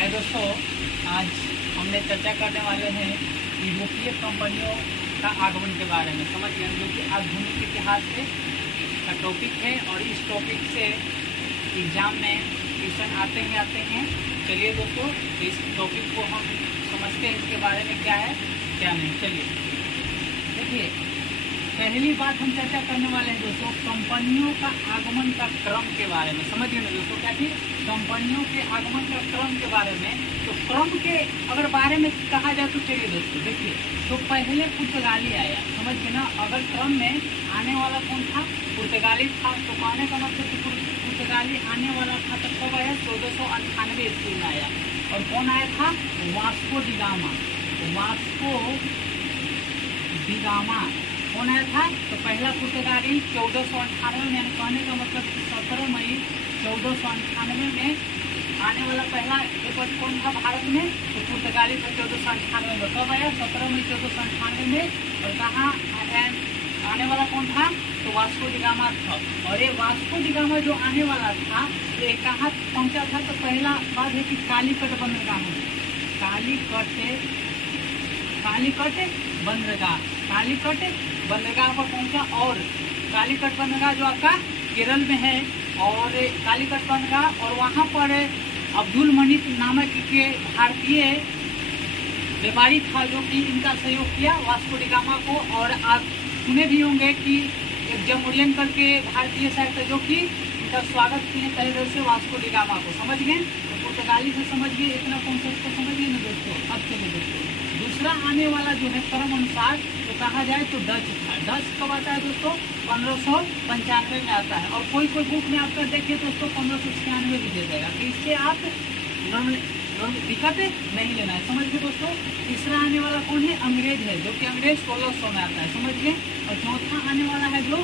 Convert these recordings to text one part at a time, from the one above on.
है दोस्तों, आज हमने चर्चा करने वाले हैं यूरोपीय कंपनियों का आगमन के बारे में। समझ गए, जो कि आधुनिक इतिहास से का टॉपिक है और इस टॉपिक से एग्जाम में क्वेश्चन आते हैं। चलिए दोस्तों, इस टॉपिक को हम समझते हैं, इसके बारे में क्या है क्या नहीं। चलिए देखिए, पहली बात हम चर्चा करने वाले हैं दोस्तों कंपनियों का आगमन का क्रम के बारे में। समझिए ना दोस्तों, क्या थी कंपनियों के आगमन का क्रम के बारे में। तो क्रम के अगर बारे में कहा जाए तो चलिए दोस्तों देखिए, तो पहले पुर्तगाली आया। समझिए ना, अगर क्रम में आने वाला कौन था? पुर्तगाली था। तो कहने का मतलब कि पुर्तगाली आने वाला था तो कब आया? 1498 ईस्वी में आया। और कौन आया था? Vasco D gamma. Vasco D gamma कौन आया था? तो पहला पुर्तगाली 1498 में, यानी कहने का मतलब 17 मई 1498 में आने वाला पहला एक कौन था भारत में? तो पुर्तगाली था 1498 में। कब आया? 17 मई 1498 में। और कहाँ आने वाला कौन था? तो वास्को डी गामा था। और ये वास्को डी गामा जो आने वाला था ये कहाँ पहुँचा था? तो पहला बात है कि कालीकट बंदरगाह में, कालीकट बंदरगाह पर पहुंचा। और कालीकट बंदरगाह जो आपका केरल में है, और कालीकट बंदरगाह, और वहां पर अब्दुल मनिक नामक के भारतीय व्यापारी था जो कि इनका सहयोग किया वास्को डी गामा को। और आप सुने भी होंगे कि एक जमोरियन करके भारतीय साहित्य जो कि इनका स्वागत किए पहले तरह से वास्को डी गामा को। समझ गए? तो पुर्तगाली से समझ गए, इतना कॉन्सेप्ट को समझिए ना दोस्तों। अब चलिए दोस्तों, दूसरा आने वाला जो है क्रम अनुसार तो कहा जाए तो डच था। डच कब आता है दोस्तों? 1595 में आता है। और कोई बुक में आपका देखिए दोस्तों 1596 भी दे देगा, तो इससे आप दिक्कत नहीं लेना है। समझ गए दोस्तों। तीसरा आने वाला कौन है? अंग्रेज है, जो कि अंग्रेज 1600 में आता है। समझ गए। और चौथा आने वाला है जो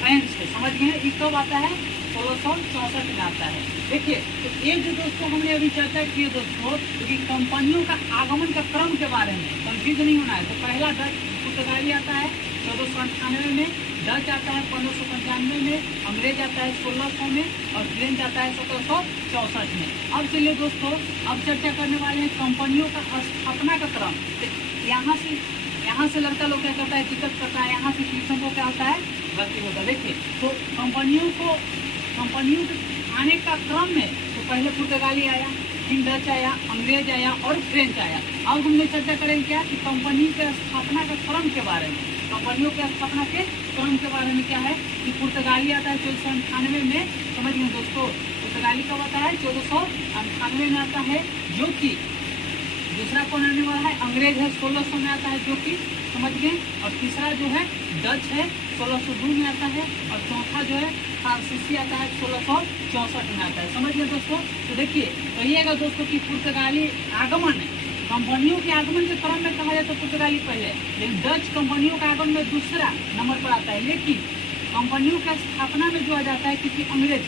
फ्रेंच है। समझ गए। ये कब आता है? 1664 में आता है। देखिए, तो ये जो दोस्तों हमने अभी चर्चा की है दोस्तों, कि कंपनियों का आगमन का क्रम के बारे में कंफ्यूज नहीं होना है। तो पहला डच पुर्तगाली आता है 1498 में, डच आता है 1595 में, अंग्रेज आता है 1600 में, और फ्रेंच आता है 1764 में। अब चलिए दोस्तों, अब चर्चा करने वाले हैं कंपनियों का स्थापना का क्रम। यहाँ से लड़का लोग क्या करता है? दिक्कत करता है। यहाँ से ट्यूशन को क्या होता है? गलती होता है। देखिए, तो कंपनियों के आने का क्रम में तो पहले पुर्तगाली आया, फिर डच आया, अंग्रेज आया और फ्रेंच आया। अब हम लोग चर्चा करेंगे क्या कि कंपनी के स्थापना के क्रम के बारे में। कंपनियों के स्थापना के क्रम के बारे में क्या है कि पुर्तगाली आता है 1498 में। समझ गए दोस्तों, पुर्तगाली कब आता है? 1498 में आता है, जो कि दूसरा कौन आने वाला है? अंग्रेज है, 1600 में आता है, जो कि समझ गए। और तीसरा जो है डच है, 1602 में आता है। और चौथा जो है फ्रांसीसी आता है, 1664 में आता है। समझ गए दोस्तों। तो देखिए, कहिएगा दोस्तों कि पुर्तगाली आगमन कंपनियों के आगमन के क्रम में कहा जाए तो पुर्तगाली पहले, लेकिन डच कंपनियों का आगमन में दूसरा नंबर पर आता है। लेकिन कंपनियों का स्थापना में जो आ जाता है क्योंकि अंग्रेज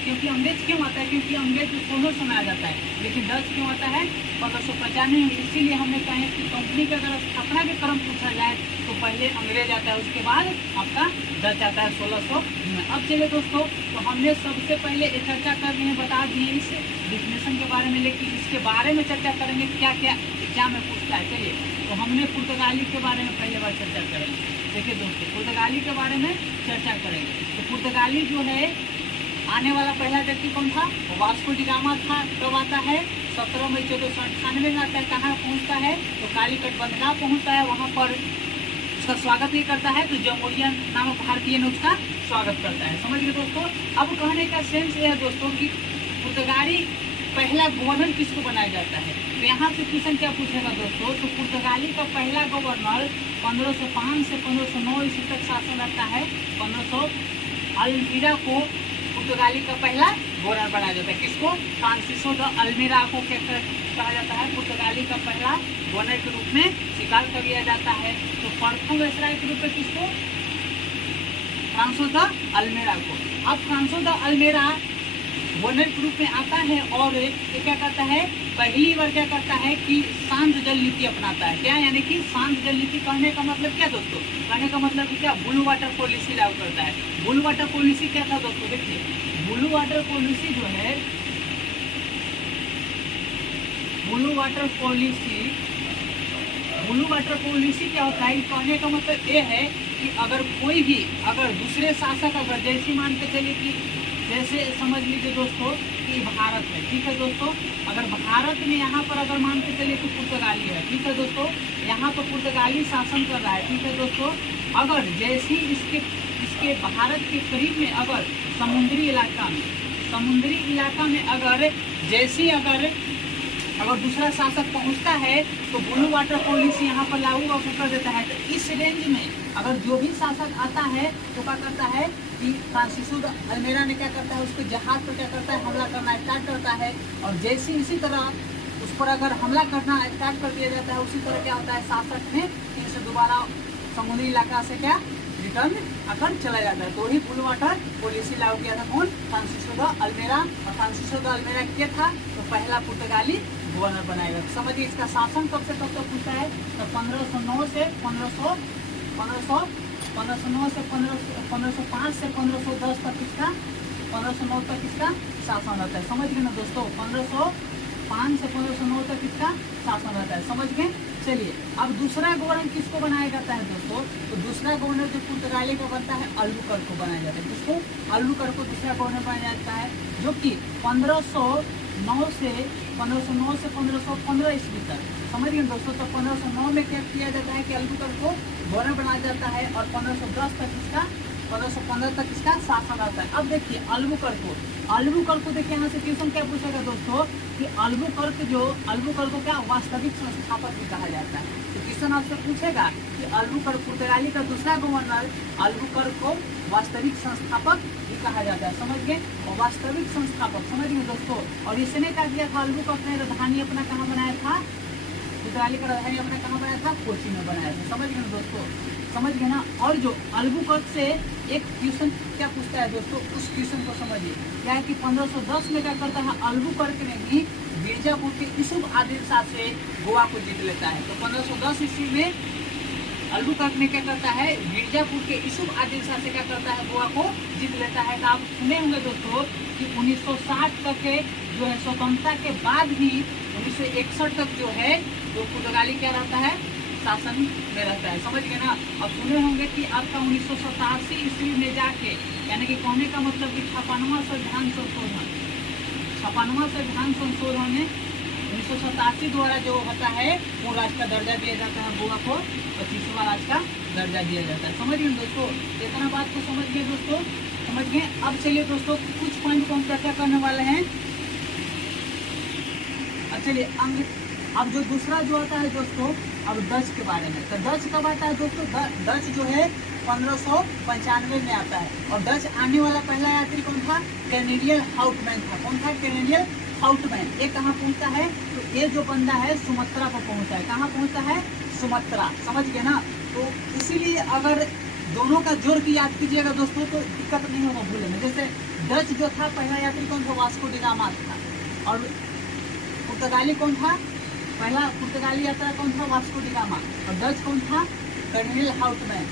क्यों आता है? क्योंकि अंग्रेज 1600 में आ जाता है, लेकिन डच क्यों आता है? 1595 में। इसीलिए हमने कहा है कि कंपनी का अगर स्थापना के क्रम पूछा जाए तो पहले अंग्रेज आता है, उसके बाद आपका डच आता है 1600 में। अब चलिए दोस्तों, तो हमने सबसे पहले चर्चा कर रहे हैं, बता दिए इस डिफिनेशन के बारे में, लेकिन इसके बारे में चर्चा करेंगे क्या क्या एग्जाम में पूछता है। चलिए, तो हमने पुर्तगाली के बारे में पहले बार चर्चा करेंगे। देखिए दोस्तों, पुर्तगाली के बारे में चर्चा करेंगे। तो पुर्तगाली जो है आने वाला पहला व्यक्ति कौन था? वास्को डी गामा था। कब आता है? 17 मई 1498 में आता है। कहाँ पहुँचता है? तो कालीकट बंदरगाह पहुँचता है। वहाँ पर उसका स्वागत ही करता है, तो जमोरियन नामक भारतीय ने उसका स्वागत करता है। समझ गए दोस्तों। अब कहने का सेंस ये है दोस्तों कि पुर्तगाली पहला गवर्नर किसको बनाया जाता है? तो यहाँ से क्वेश्चन क्या पूछेगा दोस्तों, तो पुर्तगाली का पहला गवर्नर 1505 से 1509 ईस्वी तक शासन रहता है। 1500 अल्मीरा को पुर्तगाली का पहला गवर्नर बनाया जाता है। किसको? फ्रांसिस्को द अल्मीरा को कहा जाता है पुर्तगाली का पहला गवर्नर के रूप में स्वीकार कर लिया जाता है। तो प्रथम वायसराय के रूप में किसको? फ्रांसो द अल्मीरा को। अब फ्रांसो द अल्मीरा गवर्नर के रूप में आता है और ये क्या करता है? पहली बार क्या करता है कि शांत जल नीति अपनाता है। क्या यानी कि शांत जल नीति कहने का मतलब क्या दोस्तों? कहने का मतलब क्या? ब्लू वाटर पॉलिसी लागू करता है। ब्लू वाटर पॉलिसी क्या था दोस्तों? देखिए, ब्लू वाटर पॉलिसी जो है blue water policy, blue water policy क्या होता है, कहने का मतलब ये है कि अगर कोई भी, अगर दूसरे शासक, अगर जैसे मान के चलिए कि जैसे समझ लीजिए दोस्तों कि भारत है, ठीक है दोस्तों, अगर भारत में यहाँ पर अगर मान के चलिए कि पुर्तगाली है, ठीक है दोस्तों, यहाँ पर पुर्तगाली शासन कर रहा है, ठीक है दोस्तों, अगर जैसे ही इसके भारत के करीब में अगर समुद्री इलाका में अगर जैसे अगर दूसरा शासक पहुंचता है तो ब्लू वाटर पॉलिसी यहाँ पर लागू कर देता है। तो इस रेंज में अगर जो भी शासक आता है तो क्या करता है कि फ्रांसिस्को द अल्मेरा ने क्या करता है, उसके जहाज पर क्या करता है, हमला करना स्टार्ट करता है। और जैसे इसी तरह उस पर अगर हमला करना स्टार्ट कर दिया जाता है, उसी तरह क्या होता है, शासक ने फिर से दोबारा समुद्री इलाका से क्या रिटर्न आकर चला जाता है। तो ही ब्लू वाटर पॉलिसी लागू किया था कौन, फ्रांसिस्को द अल्मेरा। और फ्रांसिस्को द अल्मेरा क्या था, तो पहला पुर्तगाली गवर्नर बनाएगा। तो समझिए इसका शासन कब से कब तक पूछा है, तो 1509 से 1505 से 1510 तक इसका, 1509 तक इसका शासन रहता है। समझ गए ना दोस्तों, 1505 से 1509 तक इसका शासन रहता है। समझ गए। चलिए अब दूसरा गवर्नर किसको बनाया जाता है दोस्तों, तो दूसरा गवर्नर जो पुर्तगाली का बनता है अल्बुकर्क को बनाया जाता है। किसको, अल्बुकर्क को दूसरा गवर्नर बनाया जाता है, जो कि 1509 से 1515 ईस्वी तक। समझ गए दोस्तों। तो 1509 में क्या किया जाता है कि अल्बुकर्क को गवर्नर बनाया जाता है और 1510 तक इसका, 1515 तक इसका शासन रहता है। अब देखिए अल्बुकर्क को देखिए, यहाँ से क्वेश्चन क्या पूछेगा दोस्तों कि अल्बुकर्क को क्या वास्तविक संस्थापक भी कहा जाता है। तो क्वेश्चन आपसे पूछेगा कि अल्बुकर्क, पुर्तगाली का दूसरा गवर्नर अल्बुकर्क को वास्तविक संस्थापक भी कहा जाता है। समझ गए। और वास्तविक संस्थापक, समझ गए दोस्तों। और इसने क्या किया था, अल्बुकर्क ने राजधानी अपना कहाँ बनाया था, पुर्तगाली का राजधानी अपना कहाँ बनाया था, कोची में बनाया था। समझ गए दोस्तों, समझ गए ना। और जो अल्बुकर्क से एक क्वेश्चन क्या पूछता है दोस्तों, उस क्वेश्चन को समझिए। क्या है कि 1510 में क्या करता है, अल्बुकर्क ने भी बीजापुर के यूसुफ आदिल शाह से गोवा को जीत लेता है। तो 1510 ईस्वी में अल्बुकर्क ने क्या करता है, बीजापुर के यूसुफ आदिल शाह से क्या करता है, गोवा को जीत लेता है। तो आप सुने होंगे दोस्तों कि 1960 तक के जो है स्वतंत्रता के बाद भी 1961 तक जो है तो पुर्तगाली क्या रहता है, शासन में रहता है। समझ गए ना। अब सुने होंगे कि आपका 1987 ईस्वी में जाके, यानी कि कहने का मतलब कि 56वां संविधान संशोधन में 1987 द्वारा जो होता है वो राज्य का दर्जा दिया जाता है, गोवा को 25वां राज्य का दर्जा दिया जाता है। समझ गए दोस्तों, इतना बात को समझ गए दोस्तों, समझ गए। अब चलिए दोस्तों कुछ पॉइंट को हम चर्चा करने वाले हैं। चलिए अब जो दूसरा जो आता है दोस्तों, अब डच के बारे में। तो डच कब आता है दोस्तों, डच जो है 1595 में आता है। और डच आने वाला पहला यात्री कौन था, कैनेडियन हाउटमैन था। कौन था, कैनेडियन हाउटमैन। ये कहाँ पहुँचता है, तो ये जो बंदा है सुमात्रा पर पहुँचता है। कहाँ पहुँचता है, सुमात्रा। समझ गए ना। तो इसीलिए अगर दोनों का जोड़ के याद कीजिएगा दोस्तों तो दिक्कत नहीं होगा भूलने में। जैसे डच जो था पहला यात्री कौन था, वास्को डी गामा था। और पुर्तगाली कौन था, पहला पुर्तगाली यात्रा कौन था, वास्को डी गामा। और डच कौन था, कैनेडियन हाउटमैन।